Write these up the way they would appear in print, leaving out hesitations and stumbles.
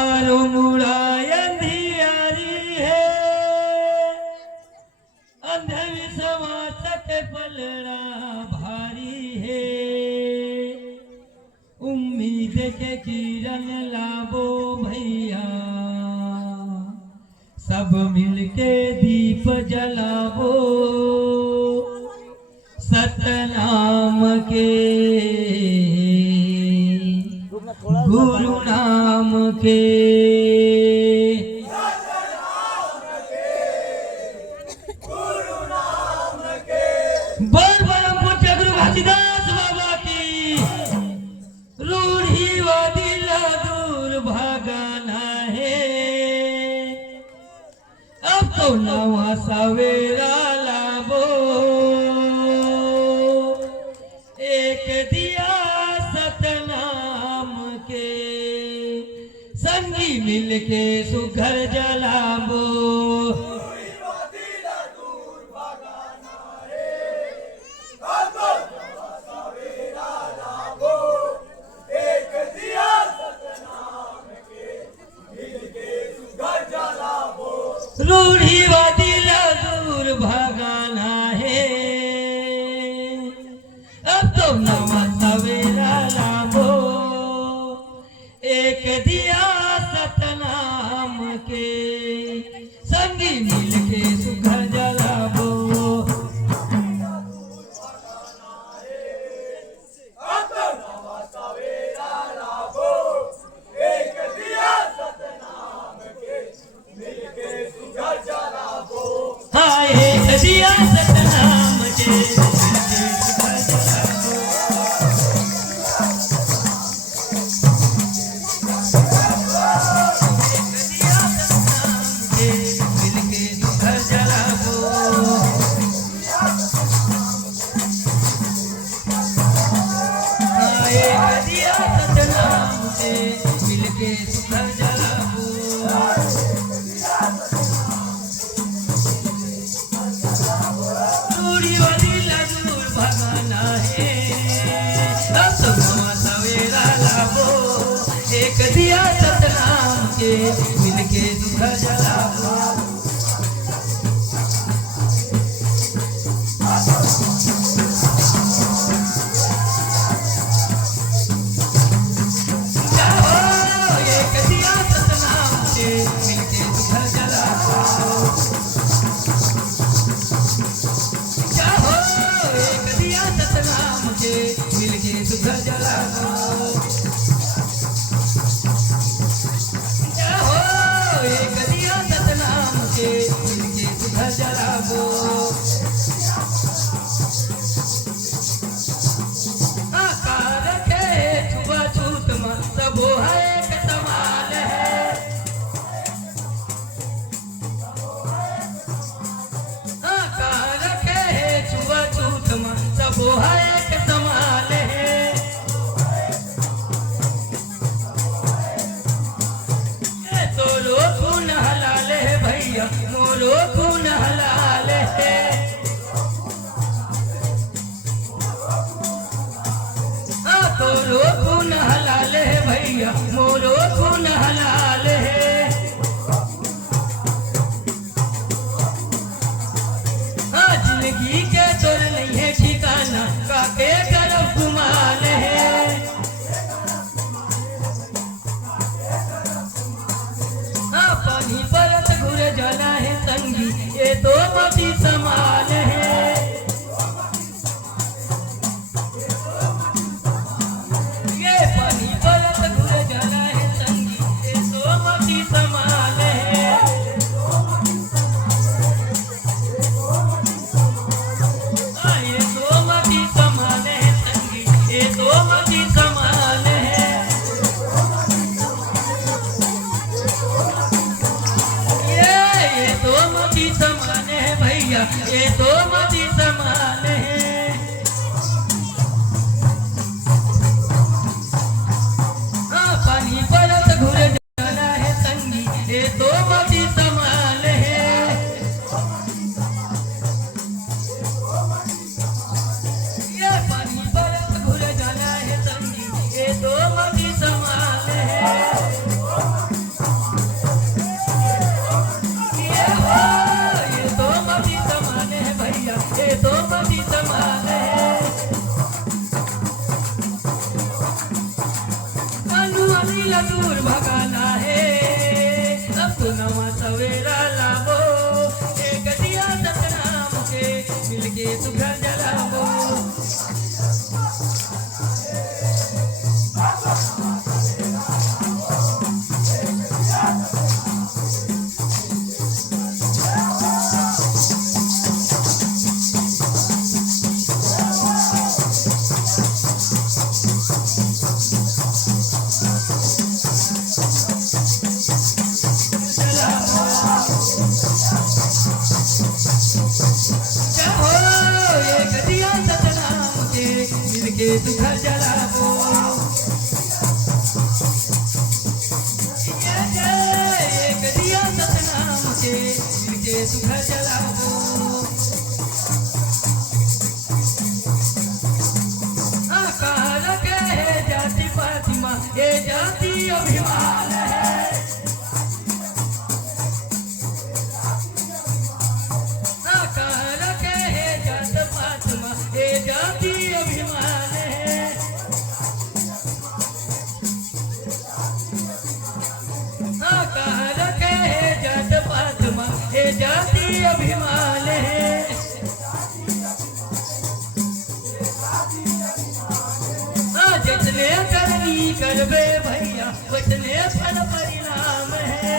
चारों मुड़ा अंधियारी है, अंधविश्वास के पलड़ा भारी है। उम्मीद के किरण लाबो भैया, सब मिलके दीप जलाबो सतनाम के, गुरु नाम के। बोल परम पूज्य गुरु घासीदास बाबा की। रूढ़ी व दिल दूर भागाना है, अब तो नवा सवेरा लाबो। एक दिया सतनाम के, संगी मिलके सुघर जलाबो। रूढ़ी व दिल दूर भगाना है, अब तो नवा सवेरा लाबो। एक दिया सतनाम के, संगी मिलके सुघर जलाबो। हाँ एक दिया सतनाम के, दिया सतनाम के, मिलके सुघर जलाबो। एक दिया सतनाम के, मिलके सुघर जलाबो। एक दिया सतनाम के, मिलके सुघर जलाबो। एक दिया सतनाम के, मिलके सुघर जलाबो। आकार के छुआछूत में सबो है एक समान है। आकार के छुआछूत में सबो है एक समान है। मोरो खून हलाल है, तोरो खून हलाल है भैया, मोरो खून हलाल है। जिंदगी के तोर नहीं है ठिकाना, काके तरफ गुमान है। पानी परत घुर जाना है संगी, ये तो मती समान है। ये पानी परत घुर जाना है संगी, ये तो मती समान है। ये तो मती समान है संगी, ये तो मती समान है। ये तो मती समान है भैया, ये तो मती समान है। पानी परत घुर जाना है संगी, ये तो मती समान है। ये पानी परत घुर जाना है संगी, ये तो मती समान है। ये तो पति समान है। अनुअलीला दूर भगाना है, अब तो नवा सवेरा लावो, एक दिया सतनाम के मिलके तू घर जलावो। एक दिया सतनाम के मिलके तू घर जलावो। एक दिया सतनाम के मिलके तू घर जलावो। आकार के है जाति फातिमा, ये जाति अभिमान है। आकार के है जात फातिमा, ये जाति अभिमान है। आकार के है जात फातिमा, ये जाति अभिमान है। जितने करनी करबे भैया उतने फल परिणाम है।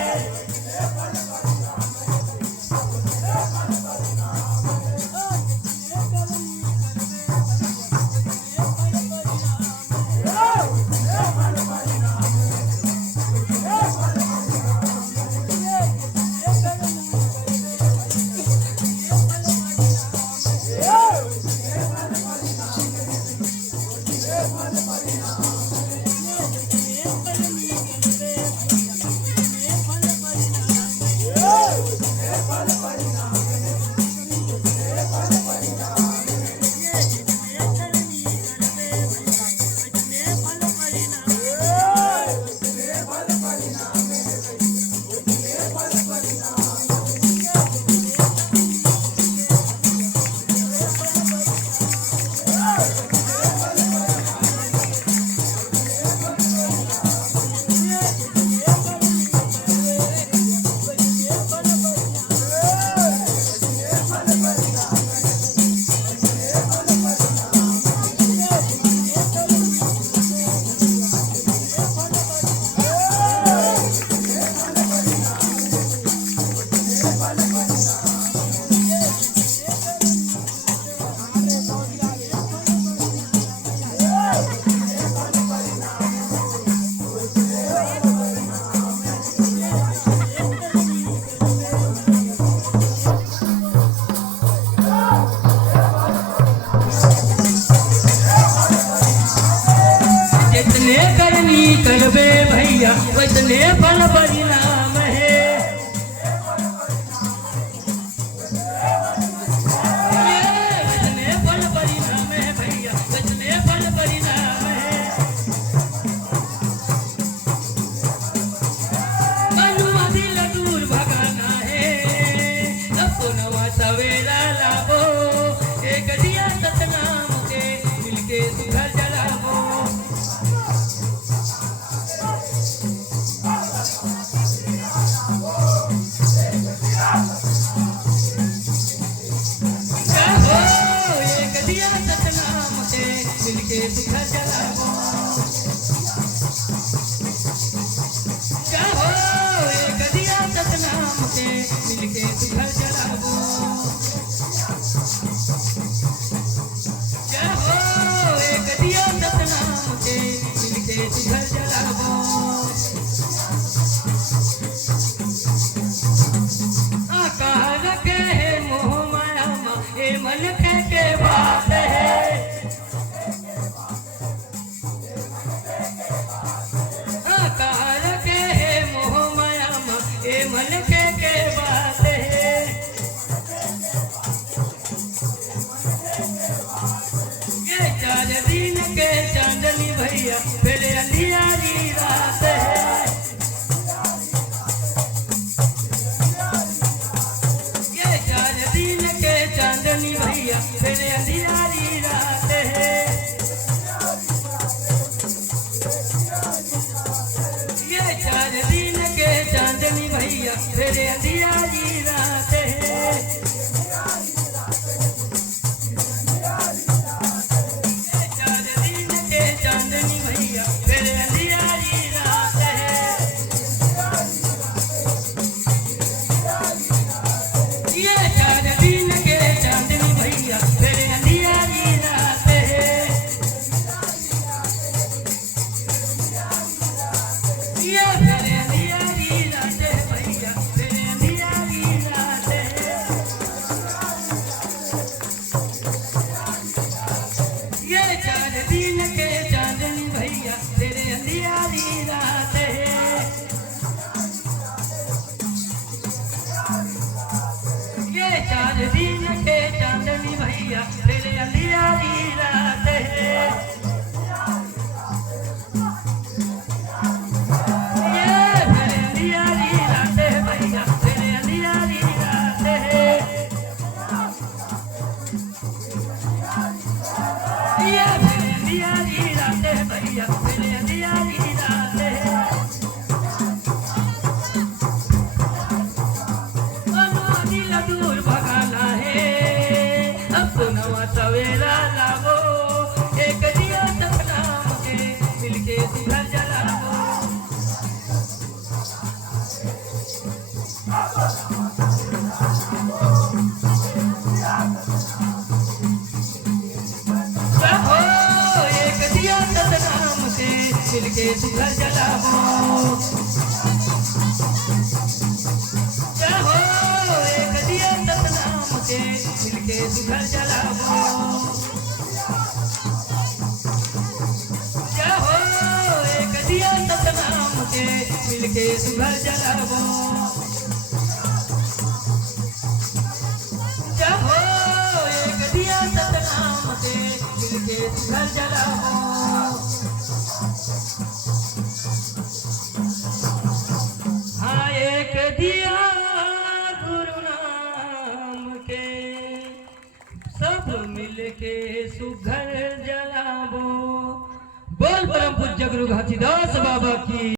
जितने करनी करबे भैया उतने फल परिणाम है। उतने फल परिणाम है भैया, उतने फल परिणाम है। मनुआ दिल दूर भगाना है, अब तो नवा सवेरा लावो, एक दिया सतनाम के मिलके तू घर जलावो। एक दिया सतनाम के मिलके तू घर जलावो। एक दिया सतनाम के मिलके तू घर जलावो। एक दिया सतनाम के मिलके तू घर जलावो। आकार के है मोह माया मा, ये मन के बात है। आकार के है मोह माया मा, ये मन के बात है। ये 4 दिन के चांदनी भैया फिर अंधियारी रात है। ये 4 दिन के चांदनी चांदनी भैया फिर अंधियारी रात है। ये 4 दिन के चांदनी भैया फिर अंधियारी रात है। ये 4 दिन के चांदनी भैया फिर अंधियारी रात है। ये 4 दिन के चांदनी भैया फिर अंधियारी रात है। ये फिर अंधियारी रात है भैया फिर अंधियारी रात है। ये 4 दिन के चांदनी भैया फिर अंधियारी रात है। ये 4 दिन के चांदनी भैया फिर अंधियारी रात है। ये फिर अंधियारी रात है भैया फिर अंधियारी रात है। ये फिर अंधियारी रात है भैया फिर अंधियारी रात है। दिल दूर भगाना है अब तो नवा सवेरा लावो। एक दिया तक नाम के मिलके सुधर जलावो। रहो एक दिया तक नाम के मिलके सुधर जलावो। रहो एक दिया तक नाम के मिलके सुधर जलावो। रहो एक दिया तक नाम के मिलके सुधर जलावो। रहो एक दिया तक नाम के मिलके सुधर जलावो। हाँ एक दिया गुरु नाम के सब मिलके सुघर जलावो। बोल परम पूज्य गुरु घासीदास बाबा की।